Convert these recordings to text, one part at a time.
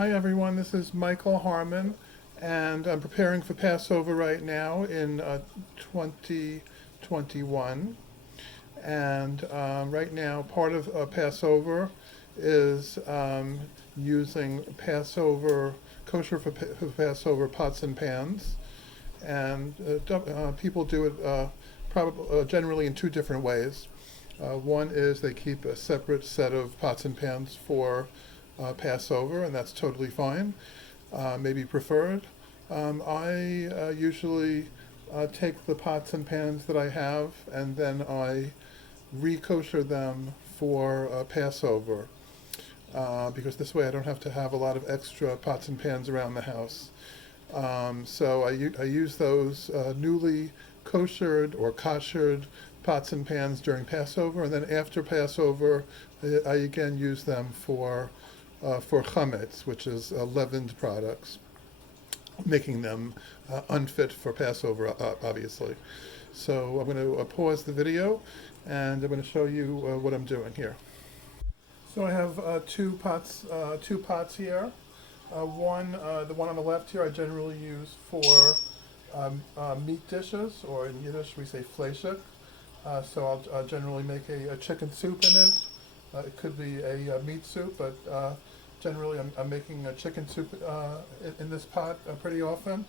Hi everyone, this is Michael Harmon, and I'm preparing for Passover right now in 2021. And right now, part of Passover is using Passover, kosher for Passover pots and pans. And people do it generally in two different ways. One is they keep a separate set of pots and pans for Passover, and that's totally fine, maybe preferred. I usually take the pots and pans that I have and then I re-kosher them for Passover, because this way I don't have to have a lot of extra pots and pans around the house. So I use those newly koshered pots and pans during Passover, and then after Passover, I again use them for chametz, which is leavened products, making them unfit for Passover, obviously. So I'm going to pause the video, and I'm going to show you what I'm doing here. So I have two pots here. The one on the left here, I generally use for meat dishes, or in Yiddish we say fleishik. So I'll generally make a chicken soup in it. It could be a meat soup, but generally I'm making a chicken soup in this pot pretty often.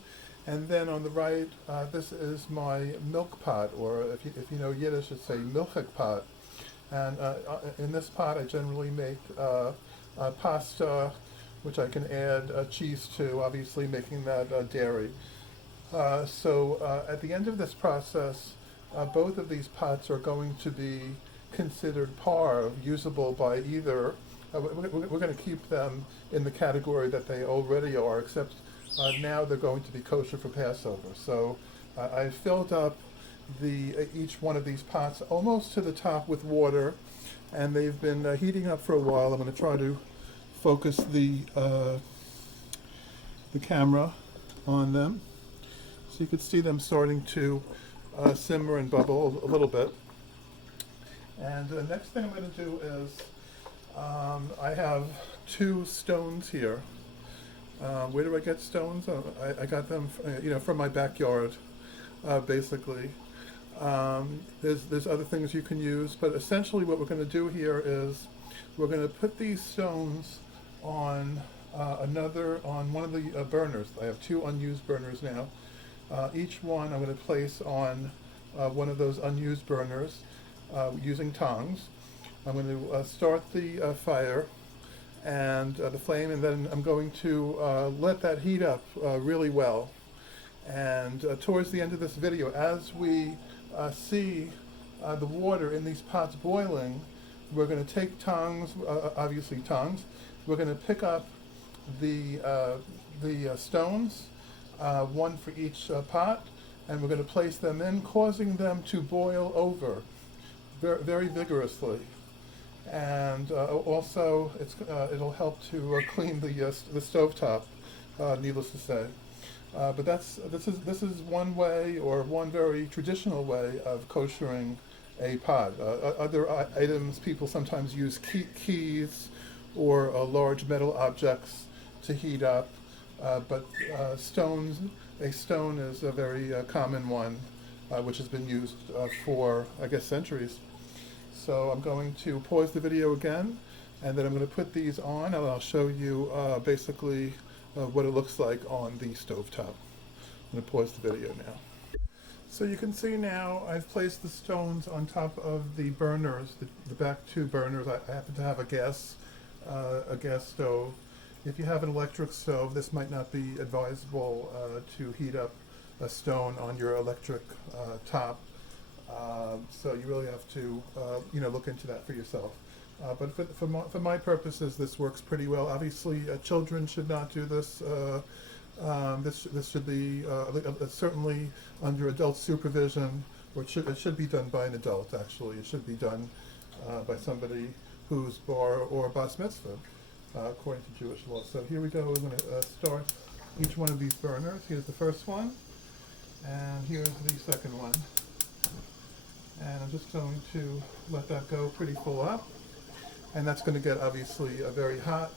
And then on the right, this is my milk pot, or if you know Yiddish, it's a milchik pot. And in this pot, I generally make pasta, which I can add cheese to, obviously making that dairy. So at the end of this process, both of these pots are going to be considered par, usable by either. We're going to keep them in the category that they already are, except now they're going to be kosher for Passover. So I filled up each one of these pots almost to the top with water, and they've been heating up for a while. I'm going to try to focus the camera on them, so you could see them starting to simmer and bubble a little bit. And the next thing I'm going to do is I have two stones here. Where do I get stones? I got them, from my backyard, basically. There's other things you can use, but essentially what we're going to do here is we're going to put these stones on one of the burners. I have two unused burners now. Each one I'm going to place on one of those unused burners using tongs. I'm going to start the fire and the flame, and then I'm going to let that heat up really well. And towards the end of this video, as we see the water in these pots boiling, we're going to take tongs, obviously tongs. We're going to pick up the stones, one for each pot, and we're going to place them in, causing them to boil over very, very vigorously. And also, it'll help to clean the stovetop, needless to say. But this is one way, or one very traditional way of koshering a pot. Other items, people sometimes use keys or large metal objects to heat up, but a stone is a very common one, which has been used for, I guess, centuries. So I'm going to pause the video again, and then I'm going to put these on, and I'll show you basically what it looks like on the stovetop. I'm going to pause the video now. So you can see now I've placed the stones on top of the burners, the back two burners. I happen to have a gas stove. If you have an electric stove, this might not be advisable to heat up a stone on your electric top. So you really have to, look into that for yourself. But for my purposes, this works pretty well. Obviously, children should not do this. This should be certainly under adult supervision, or it should be done by an adult. Actually, it should be done by somebody who's bar or bas mitzvah, according to Jewish law. So here we go. We're going to start each one of these burners. Here's the first one, and here's the second one. And I'm just going to let that go pretty full up. And that's going to get obviously very hot.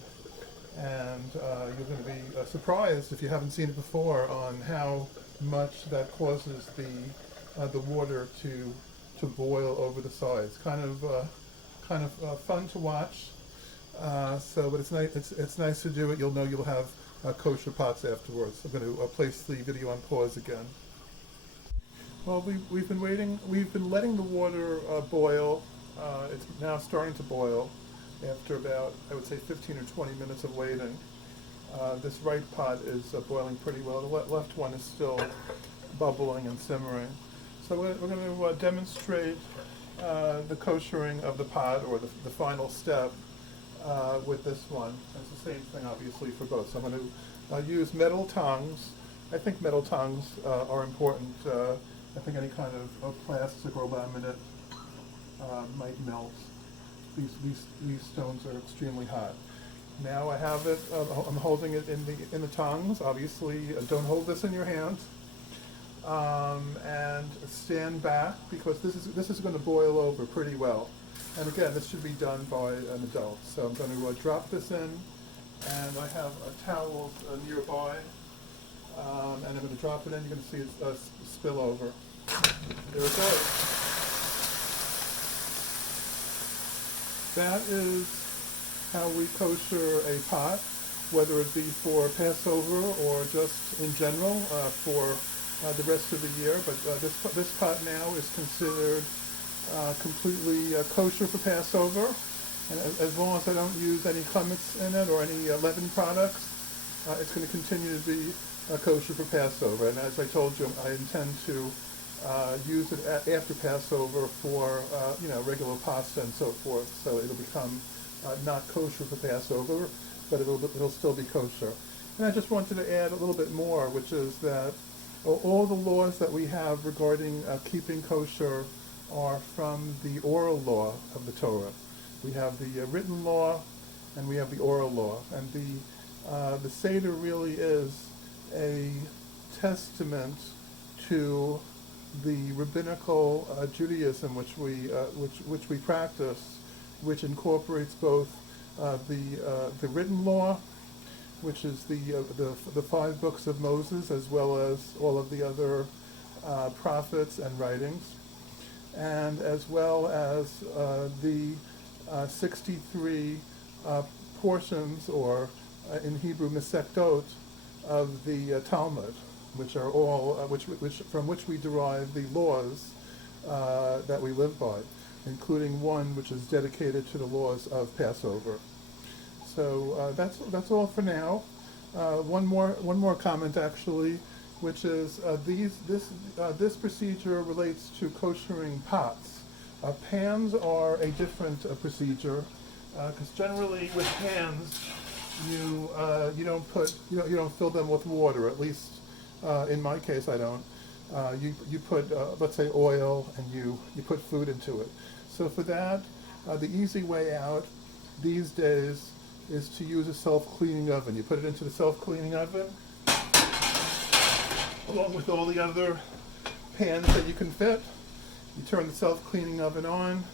and you're going to be surprised if you haven't seen it before on how much that causes the water to boil over the sides. Kind of fun to watch. But it's nice. It's nice to do it. You'll know you'll have kosher pots afterwards. I'm going to place the video on pause again. Well, we've been waiting. We've been letting the water boil. It's now starting to boil after about, I would say, 15 or 20 minutes of waiting. This right pot is boiling pretty well. The left one is still bubbling and simmering. So we're going to demonstrate the koshering of the pot, or the final step, with this one. It's the same thing, obviously, for both. So I'm going to use metal tongs. I think metal tongs are important. I think any kind of plastic or laminate might melt. These stones are extremely hot. Now I have it. I'm holding it in the tongs. Obviously, don't hold this in your hand. And stand back, because this is going to boil over pretty well. And again, this should be done by an adult. So I'm going to drop this in, and I have a towel nearby, and I'm going to drop it in. You're going to see it spill over. There it goes. That is how we kosher a pot, whether it be for Passover or just in general for the rest of the year. But this pot now is considered completely kosher for Passover, and as long as I don't use any chametz in it or any leaven products, it's going to continue to be kosher for Passover. And as I told you, I intend to use it after Passover for regular pasta and so forth. So it'll become not kosher for Passover, but it'll still be kosher. And I just wanted to add a little bit more, which is that all the laws that we have regarding keeping kosher are from the oral law of the Torah. We have the written law, and we have the oral law. And the Seder really is a testament to the rabbinical Judaism which we practice, which incorporates both the written law, which is the 5 books of Moses, as well as all of the other prophets and writings, and as well as the 63 portions, or in Hebrew, Masechtot, of the Talmud, which are all from which we derive the laws that we live by, including one which is dedicated to the laws of Passover. So that's all for now. One more comment, actually, which is this procedure relates to koshering pots. Pans are a different procedure, because generally with pans you don't fill them with water. At least in my case, I don't. You put let's say oil, and you put food into it. So for that, the easy way out these days is to use a self-cleaning oven. You put it into the self-cleaning oven, along with all the other pans that you can fit. You turn the self-cleaning oven on,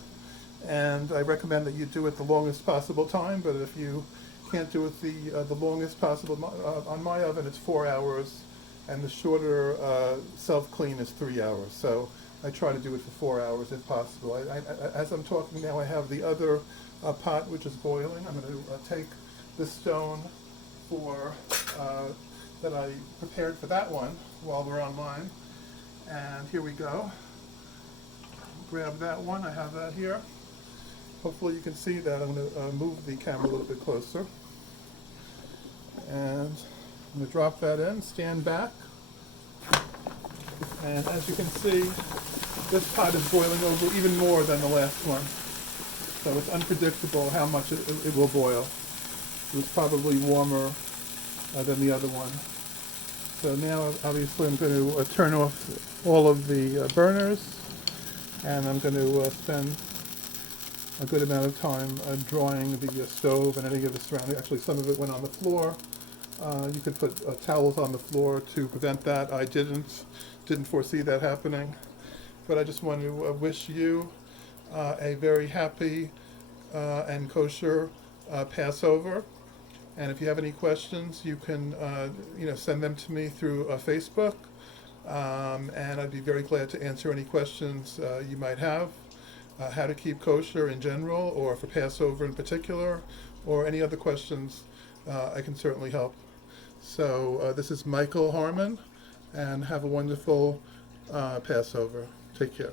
and I recommend that you do it the longest possible time, but if you can't do it the longest possible, on my oven it's 4 hours, and the shorter self-clean is 3 hours. So I try to do it for 4 hours if possible. As I'm talking now, I have the other pot which is boiling. I'm going to take the stone that I prepared for that one while we're online, and here we go. Grab that one. I have that here. Hopefully you can see that. I'm going to move the camera a little bit closer, and I'm going to drop that in, stand back, and as you can see, this pot is boiling over even more than the last one. So it's unpredictable how much it will boil. It was probably warmer than the other one. So now, obviously, I'm going to turn off all of the burners, and I'm going to spend a good amount of time drying the stove and any of the surrounding. Actually, some of it went on the floor. You could put towels on the floor to prevent that. I didn't foresee that happening. But I just want to wish you a very happy and kosher Passover. And if you have any questions, you can send them to me through Facebook, and I'd be very glad to answer any questions you might have. How to keep kosher in general, or for Passover in particular, or any other questions, I can certainly help. So this is Michael Harmon, and have a wonderful Passover. Take care.